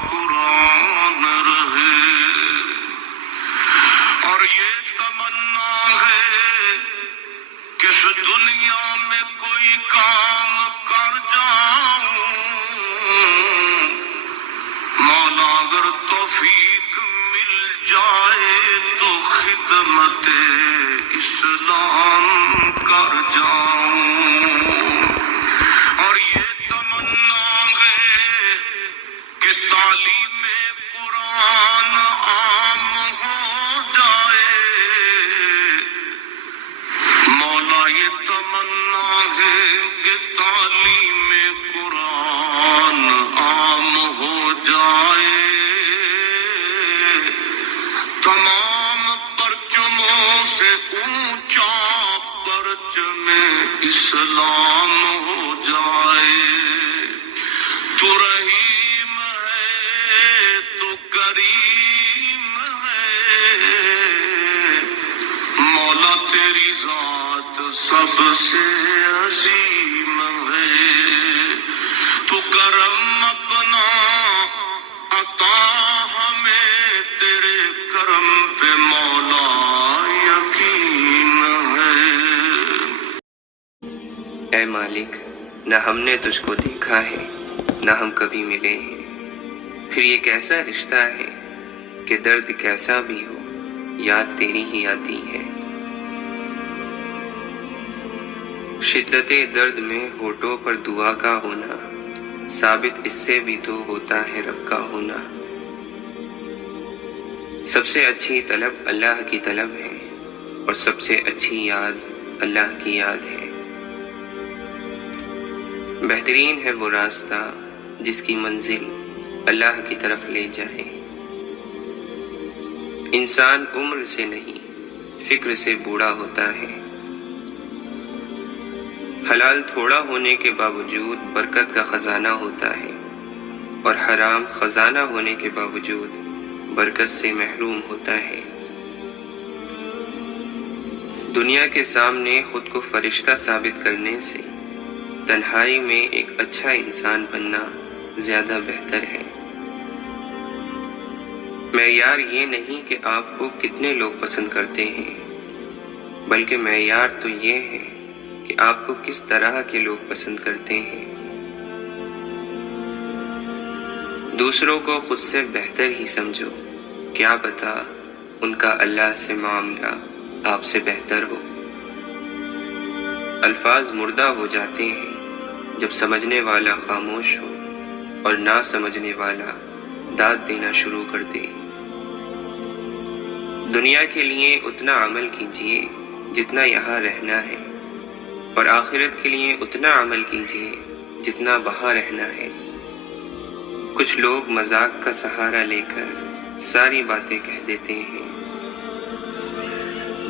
قرآن رہے، اور یہ تمنا ہے کہ اس دنیا میں کوئی کام کر جاؤں، مولا اگر توفیق مل جائے تو خدمت اسلام کر جاؤں، اور یہ تمنا ہے کہ تعلیم قرآن عام ہو جائے، مولا یہ تمنا ہے کہ تعلیم قرآن عام ہو جائے، تمام پرچموں سے اونچا پرچم اسلام ہو جائے۔ تو رحیم ہے تو کریم ہے، مولا تیری ذات سب سے عظیم ہے، تو کرم اپنا عطا ہمیں، تیرے کرم پہ مولا یقین ہے۔ اے مالک، نہ ہم نے تجھ کو دیکھا ہے نہ ہم کبھی ملے ہیں، پھر یہ کیسا رشتہ ہے کہ درد کیسا بھی ہو یاد تیری ہی آتی ہے۔ شدت درد میں ہونٹوں پر دعا کا ہونا، ثابت اس سے بھی تو ہوتا ہے رب کا ہونا۔ سب سے اچھی طلب اللہ کی طلب ہے، اور سب سے اچھی یاد اللہ کی یاد ہے۔ بہترین ہے وہ راستہ جس کی منزل اللہ کی طرف لے جائے۔ انسان عمر سے نہیں فکر سے بوڑھا ہوتا ہے۔ حلال تھوڑا ہونے کے باوجود برکت کا خزانہ ہوتا ہے، اور حرام خزانہ ہونے کے باوجود برکت سے محروم ہوتا ہے۔ دنیا کے سامنے خود کو فرشتہ ثابت کرنے سے تنہائی میں ایک اچھا انسان بننا زیادہ بہتر ہے۔ معیار یہ نہیں کہ آپ کو کتنے لوگ پسند کرتے ہیں، بلکہ معیار تو یہ ہے کہ آپ کو کس طرح کے لوگ پسند کرتے ہیں۔ دوسروں کو خود سے بہتر ہی سمجھو، کیا پتہ ان کا اللہ سے معاملہ آپ سے بہتر ہو۔ الفاظ مردہ ہو جاتے ہیں جب سمجھنے والا خاموش ہو اور نہ سمجھنے والا داد دینا شروع کر دے۔ دنیا کے لیے اتنا عمل کیجیے جتنا یہاں رہنا ہے، اور آخرت کے لیے اتنا عمل کیجیے جتنا وہاں رہنا ہے۔ کچھ لوگ مذاق کا سہارا لے کر ساری باتیں کہہ دیتے ہیں۔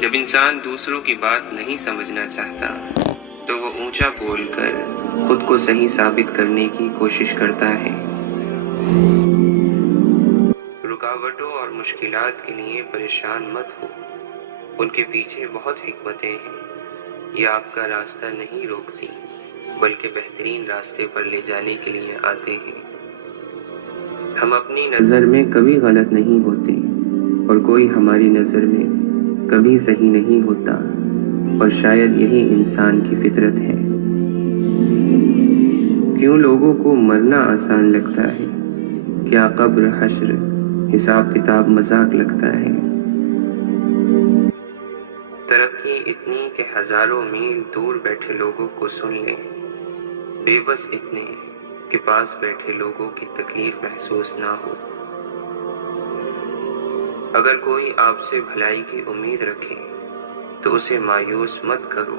جب انسان دوسروں کی بات نہیں سمجھنا چاہتا تو وہ اونچا بول کر خود کو صحیح ثابت کرنے کی کوشش کرتا ہے۔ رکاوٹوں اور مشکلات کے لیے پریشان مت ہو، ان کے پیچھے بہت حکمتیں ہیں۔ یہ آپ کا راستہ نہیں روکتی بلکہ بہترین راستے پر لے جانے کے لیے آتے ہیں۔ ہم اپنی نظر میں کبھی غلط نہیں ہوتے، اور کوئی ہماری نظر میں کبھی صحیح نہیں ہوتا، اور شاید یہی انسان کی فطرت ہے۔ کیوں لوگوں کو مرنا آسان لگتا ہے؟ کیا قبر، حشر، حساب کتاب مذاق لگتا ہے؟ ترقی اتنی کہ ہزاروں میل دور بیٹھے لوگوں کو سن لیں، بے بس اتنے کہ پاس بیٹھے لوگوں کی تکلیف محسوس نہ ہو۔ اگر کوئی آپ سے بھلائی کی امید رکھے تو اسے مایوس مت کرو،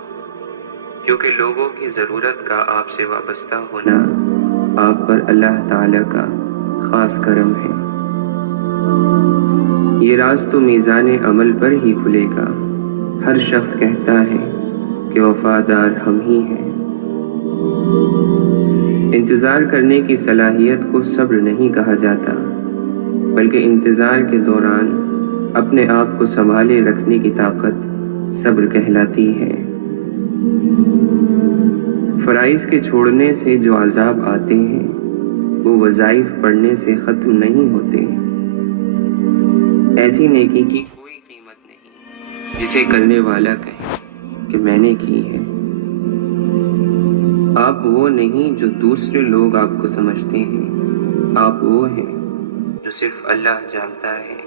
کیونکہ لوگوں کی ضرورت کا آپ سے وابستہ ہونا آپ پر اللہ تعالی کا خاص کرم ہے۔ یہ راز تو میزان عمل پر ہی کھلے گا۔ ہر شخص کہتا ہے کہ وفادار ہم ہی ہیں۔ انتظار کرنے کی صلاحیت کو صبر نہیں کہا جاتا، بلکہ انتظار کے دوران اپنے آپ کو سنبھالے رکھنے کی طاقت صبر کہلاتی ہے۔ فرائض کے چھوڑنے سے جو عذاب آتے ہیں وہ وظائف پڑھنے سے ختم نہیں ہوتے۔ ایسی نیکی کی کوئی قیمت نہیں جسے کرنے والا کہے کہ میں نے کی ہے۔ آپ وہ نہیں جو دوسرے لوگ آپ کو سمجھتے ہیں، آپ وہ ہیں جو صرف اللہ جانتا ہے۔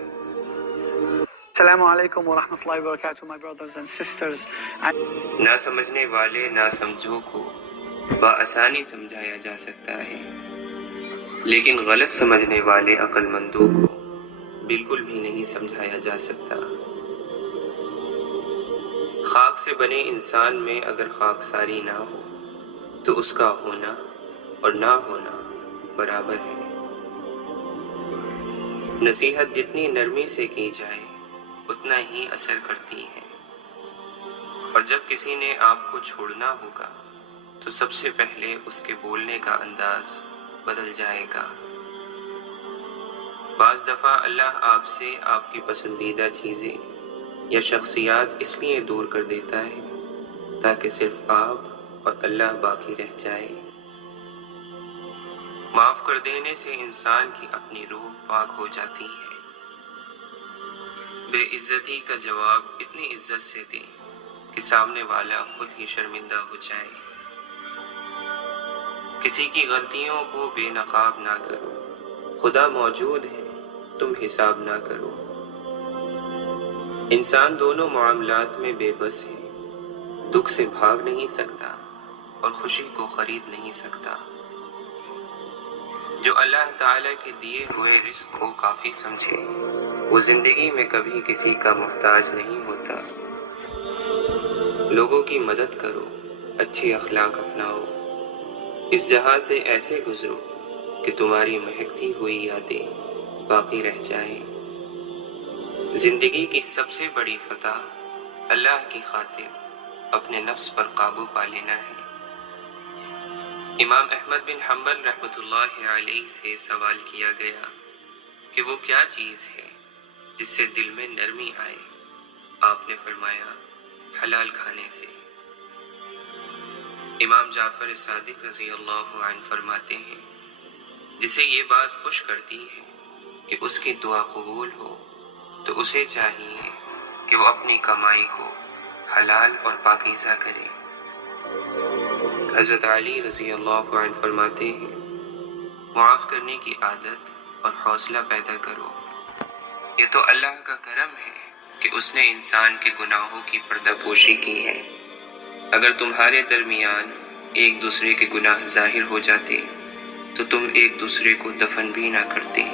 Assalamu alaikum wa rahmatullahi wa barakatuh, my brothers and sisters. نہ سمجھنے والے نہ سمجھو کو بآسانی سمجھایا جا سکتا ہے، لیکن غلط سمجھنے والے عقل مندوں کو بالکل بھی نہیں سمجھایا جا سکتا۔ خاک سے بنے انسان میں اگر خاکساری نہ ہو تو اس کا ہونا اور نہ ہونا برابر ہے۔ نصیحت جتنی نرمی سے کی جائے اتنا ہی اثر کرتی ہے، اور جب کسی نے آپ کو چھوڑنا ہوگا تو سب سے پہلے اس کے بولنے کا انداز بدل جائے گا۔ بعض دفعہ اللہ آپ سے آپ کی پسندیدہ چیزیں یا شخصیات اس لیے دور کر دیتا ہے تاکہ صرف آپ اور اللہ باقی رہ جائے۔ معاف کر دینے سے انسان کی اپنی روح پاک ہو جاتی ہے۔ بے عزتی کا جواب اتنی عزت سے دیں کہ سامنے والا خود ہی شرمندہ ہو جائے۔ کسی کی غلطیوں کو بے نقاب نہ کرو، خدا موجود ہے، تم حساب نہ کرو۔ انسان دونوں معاملات میں بے بس ہے، دکھ سے بھاگ نہیں سکتا اور خوشی کو خرید نہیں سکتا۔ جو اللہ تعالیٰ کے دیے ہوئے رزق کو کافی سمجھے وہ زندگی میں کبھی کسی کا محتاج نہیں ہوتا۔ لوگوں کی مدد کرو، اچھی اخلاق اپناؤ، اس جہاں سے ایسے گزرو کہ تمہاری مہکتی ہوئی یادیں باقی رہ جائیں۔ زندگی کی سب سے بڑی فتح اللہ کی خاطر اپنے نفس پر قابو پا لینا ہے۔ امام احمد بن حنبل رحمۃ اللہ علیہ سے سوال کیا گیا کہ وہ کیا چیز ہے جس سے دل میں نرمی آئے؟ آپ نے فرمایا حلال کھانے سے۔ امام جعفر صادق رضی اللہ عنہ فرماتے ہیں جسے یہ بات خوش کرتی ہے کہ اس کی دعا قبول ہو تو اسے چاہیے کہ وہ اپنی کمائی کو حلال اور پاکیزہ کرے۔ حضرت علی رضی اللہ عنہ فرماتے ہیں معاف کرنے کی عادت اور حوصلہ پیدا کرو، یہ تو اللہ کا کرم ہے کہ اس نے انسان کے گناہوں کی پردہ پوشی کی ہے۔ اگر تمہارے درمیان ایک دوسرے کے گناہ ظاہر ہو جاتے تو تم ایک دوسرے کو دفن بھی نہ کرتے۔